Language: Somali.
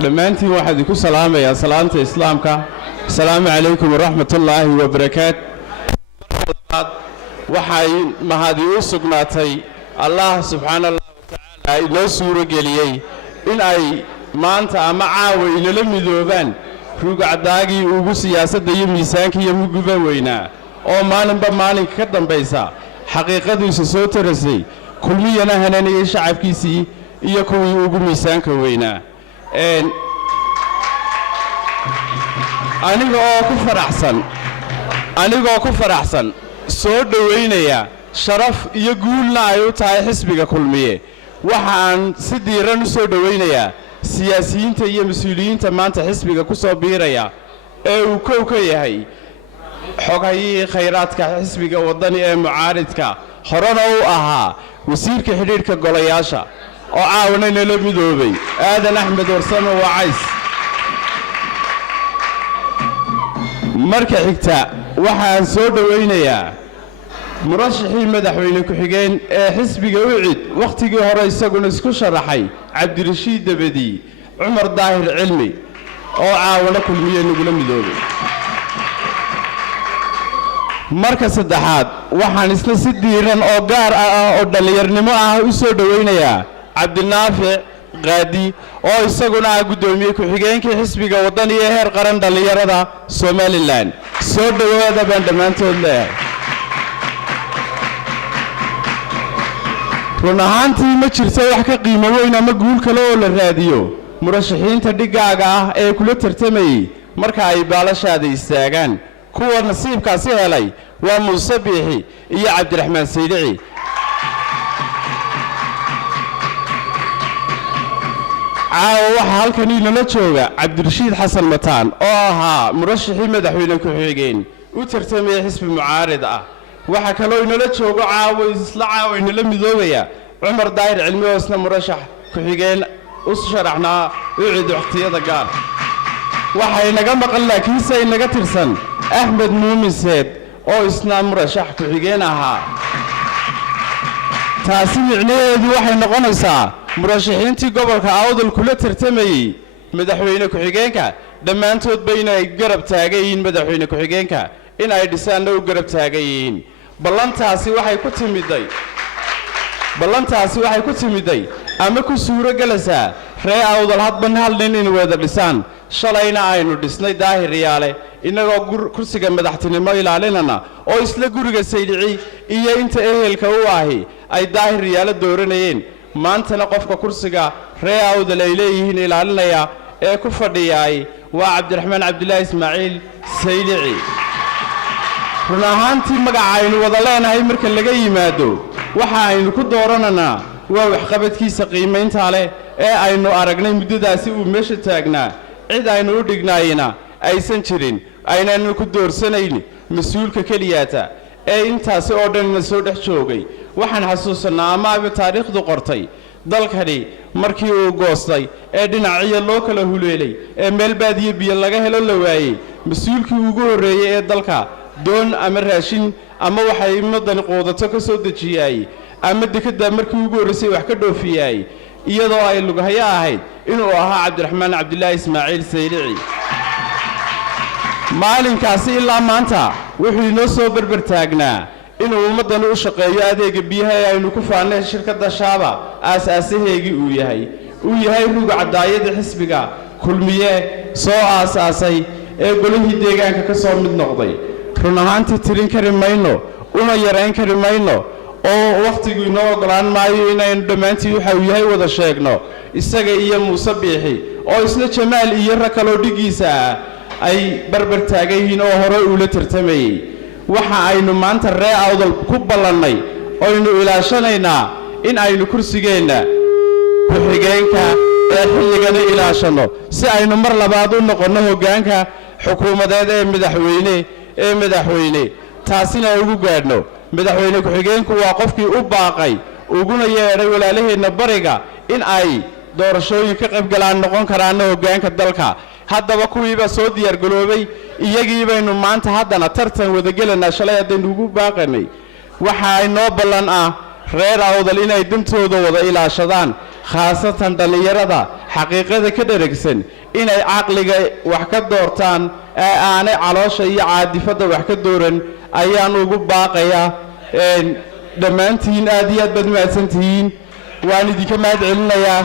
dhammaantiin waxaan idinku salaamayaa salaanta islaamka. Assalaamu calaykum waraxmatullaahi wabarakaatu. waxay mahadi u sugnaatay Allah subxaanahu wa ta'aala inoo suuro geliyay in ay maanta ama caawa inala midoobaan rugacdaagii ugu siyaasadda iyo miisaanka iyo muguba weynaa oo maalinba maalinka ka dambaysa xaqiiqadiisu soo tarasay kulmiyana hananayay shacabkiisii iyo kuwii ugu miisaanka weynaa. anigoo ku faraxsan soo dhaweynaya sharaf iyo guulna ay u tahay xisbiga kulmiye waxaan si diiran u soo dhaweynayaa siyaasiyiinta iyo mas'uuliyiinta maanta xisbiga ku soo biiraya ee uu kow ka yahay xogayii khayraadka xisbiga wadani ee mucaaridka horena u ahaa wasiirka xidhiidhka golayaasha oo caawana inala midoobay aadan axmed warsame wacays. marka xigta waxaan soo dhaweynayaa murashaxii madaxweyne ku-xigeen ee xisbiga ucid wakhtigii hore isaguna isku sharaxay cabdirashiid dabadi cumar daahir cilmi oo caawana kulmiye nagula midoobay. marka saddexaad waxaan isna si diiran oo gaar ah oo dhallinyarnimo ah u soo dhaweynayaa cabdinaafic qaadi oo isaguna ah gudoomiye ku-xigeenkii xisbiga wadani ee heer qaran dhallinyarada Somaliland. soo dhawaada baan dhammaantood leeyahay. run ahaantii ma jirto wax ka qiimo weyn ama guul kale oo la raadiyo murashaxiinta dhigaaga ah ee kula tartamayay marka ay baalashaada istaagaan. kuwa nasiibkaasi helay waa Muuse Biixi iyo Cabdiraxmaan Saydici. caawa waxaa halkan inala jooga Cabdirashiid Xasan Mataan oo ahaa murashaxii madaxweyne ku-xigeen u tartamaya xisbi mucaarid ah. waxa kaloo inala joogo caawa inala midoobaya cumar daahir cilmi oo isna murashax ku-xigeen u sharaxnaa ucid waqtiyada gaar. waxay naga maqan laakiinse inaga tirsan Axmed Muumin Seed oo isna murashax ku-xigeen ahaa. taasi micnaheedu waxay noqonaysaa murashaxiintii gobolka Awdal kula tartamayay madaxweyne ku-xigeenka dhammaantood inay garab taagayeen madaxweyne ku-xigeenka in ay dhisaan oo garab taagayeen. ballantaasi waxay ku timiday ama ku suuro galaysaa ree Awdal hadban hal nin in wada dhisaan. shalayna aynu dhisnay daahir yaale inagoo kursiga madaxtinimo ilaalinana oo isla guriga Saydici iyo inta ehelka u ahi ay daahir yaale dooranayeen. maantana qofka kursiga ree Awdal ay leeyihiin ilaalinaya ee ku fadhiyay waa Cabdiraxmaan Cabdilaahi Ismaaciil Saydici. run ahaantii magacaynu wada leenahay marka laga yimaado waxa aynu ku doorananaa waa waxqabadkiisa qiimaynta leh ee aynu aragnay muddadaasi uu meesha taagnaa. cid aynu u dhignaayna aysan jirin aynanu ku doorsanayn mas'uulka kaliyaata ee intaasi oo dhan soo dhex joogay. waxaan xasuusanaa ama taariikhdu qortay dalkani markii uu goostay ee dhinacyo loo kala huleelay ee meel baadiye biyo laga helo la waayay mas'uulkii ugu horeeyay ee dalka doon ama raashin ama waxay ummadan qoodato ka soo dejiyay ama dekada markii ugu horeysay wax ka dhoofiyay iyadoo ay lugahaya ahayd inuu ahaa Cabdiraxmaan Cabdilaahi Ismaaciil Saydici. maalinkaasi ilaa maanta wuxuu inoo soo barbar taagnaa inuu ummadan u shaqeeyo adeega biyaha ee aynu ku faanay shirkadda Shaaba aasaasaheegii uu yahay rugacdaayada xisbiga kulmiye soo aasaasay ee golihii deegaanka ka soo mid noqday. run ahaantii tirin kari mayno una yarayn kari mayno oo waqtigu inoo ogolaan maayo inaynu dhammaantii waxa uu yahay wada sheegno. isaga iyo Muuse Biixi oo isna Jamaal iyo rakaloo dhigiisa ay barbar taagayeen oo hore ula tartamayay. waxa aynu maanta ree Awdal ku ballannay oo aynu ilaashanaynaa in aynu kursigeena ku-xigeenka ee xilligana ilaashano si aynu mar labaad u noqono hoggaanka xukuumadeed ee madaxweyne. taasina ugu gaadhno madaxweyne ku-xigeenku waa qofkii u baaqay uguna yeedhay walaalaheena bariga in ay doorashooyin ka qayb galaan noqon karaan hoggaanka dalka. haddaba kuwiiba soo diyaar galoobay iyagii baynu maanta haddana tartan wada gelanaa. shalay haddaynu ugu baaqanay waxa ay noo ballan ah reer Awdal inay dantooda wada ilaashadaan khaasatan dhallinyarada xaqiiqada ka dheragsan inay caqliga wax ka doortaan ee aanay caloosha iyo caadifada wax ka dooran ayaan ugu baaqayaa dhammaantiin aad iyo aad baad mahadsantihiin waan idinka mahad celinayaa